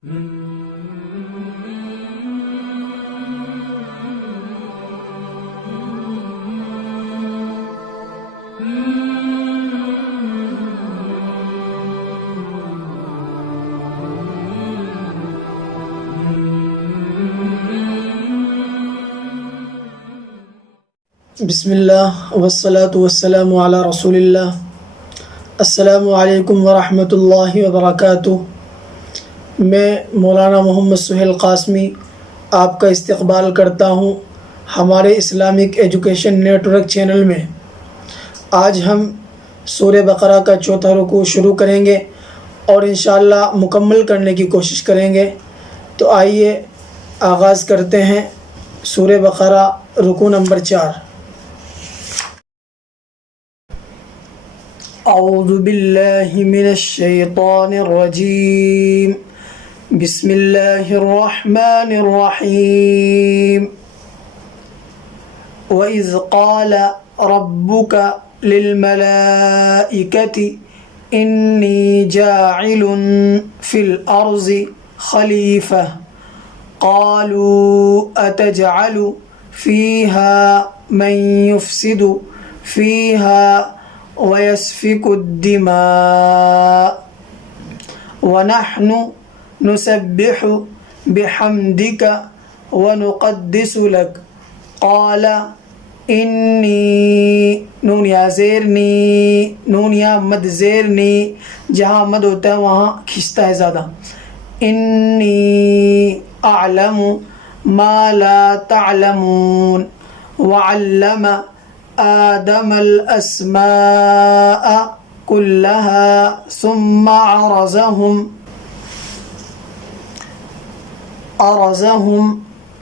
بسم اللہ والصلاة والسلام علی رسول اللہ۔ السلام علیکم ورحمۃ اللہ وبرکاتہ۔ میں مولانا محمد سہیل قاسمی آپ کا استقبال کرتا ہوں ہمارے Islamic education network channel میں۔ آج ہم سورہ بقرہ کا چوتھا رکوع شروع کریں گے اور انشاءاللہ مکمل کرنے کی کوشش کریں گے۔ تو آئیے آغاز کرتے ہیں سورہ بقرہ رکوع نمبر 4۔ اعوذ باللہ من الشیطان الرجیم، بسم اللہ الرحمن الرحیم۔ وَإِذْ قَالَ رَبُّكَ لِلْمَلَائِكَةِ إِنِّي جَاعِلٌ فِي الْأَرْضِ خَلِيفَةً قَالُوا أَتَجْعَلُ فِيهَا مَن يُفْسِدُ فِيهَا وَيَسْفِكُ الدِّمَاءَ وَنَحْنُ نُسَبِّحُ بِحَمْدِكَ وَنُقَدِّسُ لَكَ قَالَ إِنِّي نون یا زیر نی، نون یا مد زیر نی، جہاں مد ہوتا ہے وہاں کھنچتا ہے زیادہ۔ إِنِّي أَعْلَمُ مَا لَا تَعْلَمُونَ وَعَلَّمَ آدم الأسماء كلها ثم عرضهم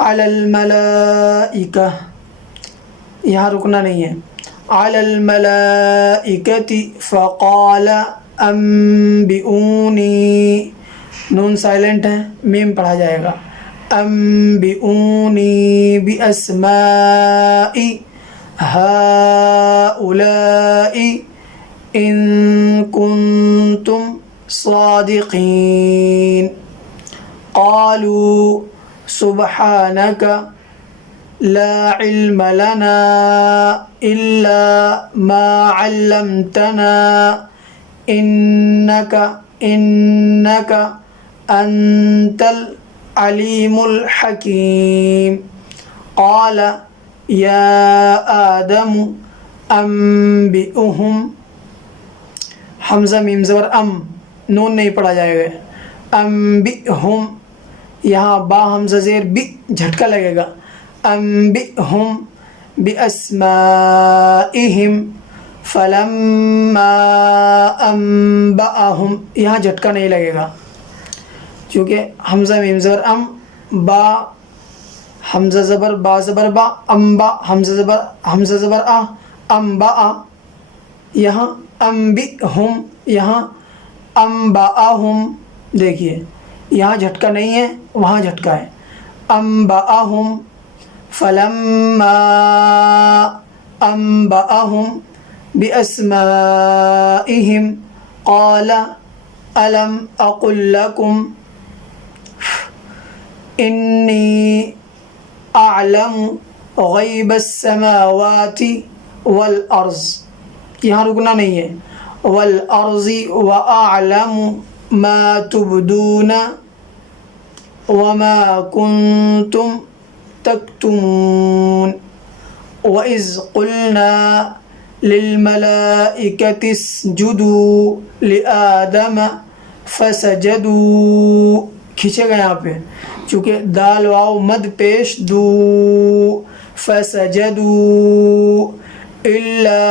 على الملائكة، یہاں رکنا نہیں ہے، على الملائكة فقال انبئونی، نون سائلنٹ ہے، میم پڑھا جائے گا، انبئونی بأسماء هؤلاء إن كنتم صادقين قالوا سبحانك لا علم لنا إلا ما علمتنا إنك أنت العليم الحكيم قال یا آدم انبئہم، حمزہ میم زبر ام، نون نہیں پڑھا جائے گا، انبئہم، یہاں با حمزہ زیر بی جھٹکا لگے گا، انبئہم باسمائہم فلما انبأہم، یہاں جھٹکا نہیں لگے گا کیونکہ حمزہ میم زبر ام، با حمزہ زبر با زبر با، امبا حمزہ زبر آ، امبا، یہاں انبئہم، یہاں انبأہم، دیکھیے یہاں جھٹکا نہیں ہے وہاں جھٹکا ہے، انبأہم فلما انبأہم باسمائہم قال الم اقل لکم انی اعلم غیب السماوات والارض، یہاں رکنا نہیں ہے، والارض واعلم ما تبدون وما کنتم تکتمون وَإِذْ قُلْنَا لِلْمَلَائِكَةِ اسْجُدُوا لِآدَمَ فَسَجَدُوا، کھینچے گا یہاں پہ چونکہ دال واو مد پیش دو، فَسَجَدُوا إِلَّا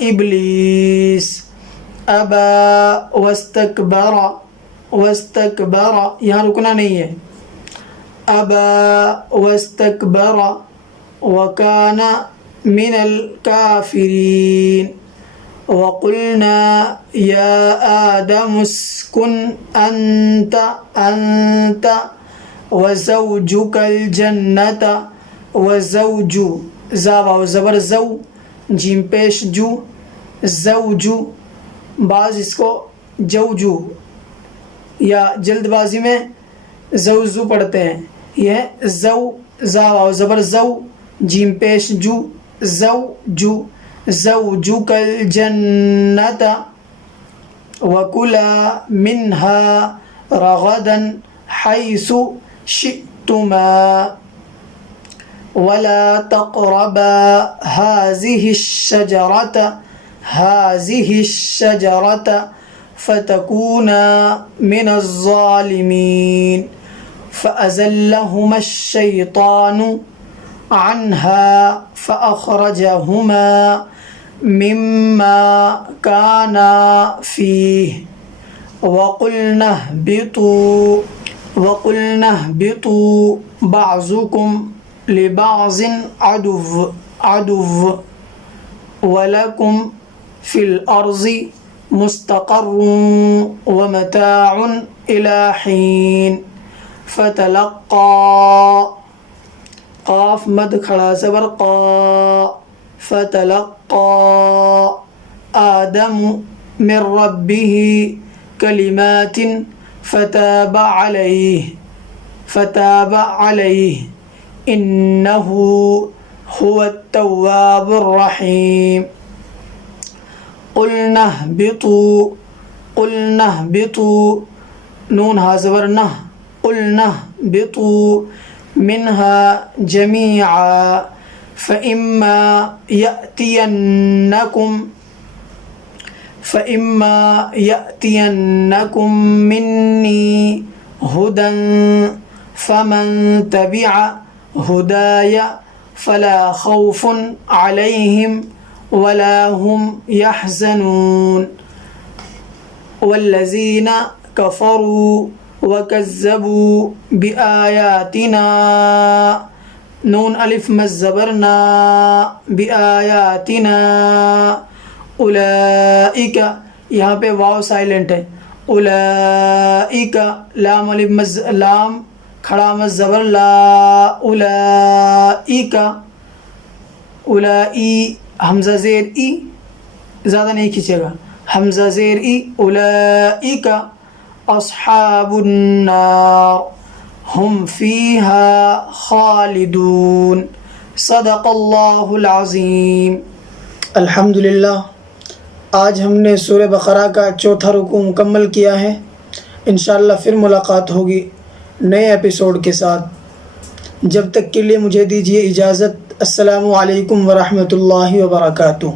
إِبْلِيسَ أَبَى وَاسْتَكْبَرَ، یہاں رکنا نہیں ہے، أَبَى وَاسْتَكْبَرَ وَكَانَ مِنَ الْكَافِرِينَ وَقُلْنَا يَا آدَمُ اسْكُنْ أَنْتَ وَزَوْجُكَ الْجَنَّةَ، وَزَوْجُ زا واو زبر زو، جیم پیش جو، زوجو، بعض اس کو جوجو یا جلد بازی میں زو پڑھتے ہیں. یہ ہے زو، زا واو زبر زو، جیم پیش جو، زوجک الجنۃ وکلا منہا رغدا حیث شئتما ولا تقربا هذه الشجرة فتكونا من الظالمين فأزلهما الشيطان عنها فأخرجهما مما كانا فيه وقلنا اهبطوا بعضكم لبعض عدو ولكم في الأرض مستقر ومتاع إلى حين فتلقى قاف مد کھڑا زبر قا فتلقى آدم من ربه كلمات فتاب عليه إنه هو التواب الرحيم. قلنا اهبطوا نون ہا زبر نہ، قلنا اهبطوا منها جميعا فإما يأتينكم مني هدى فمن تبع هداي فلا خوف عليهم ولا هم يحزنون والذين كفروا وكذبوا بآياتنا نون الف مزبرنا بآياتنا اولئک، یہاں پہ واو سائلنٹ ہے، اولئک لام الف لام کھڑا مزبر لا، اولئک اولائی حمزہ زیر ای زیادہ نہیں کھینچے گا، حمزہ زیر ای اولئک اصحاب النار ہم فیہا خالدون. صدق اللہ العظیم. الحمدللہ، آج ہم نے سورہ بقرہ کا چوتھا رکوع مکمل کیا ہے. انشاءاللہ پھر ملاقات ہوگی نئے ایپیسوڈ کے ساتھ. جب تک کے لیے مجھے دیجیے اجازت. السلام علیکم ورحمۃ اللہ وبرکاتہ.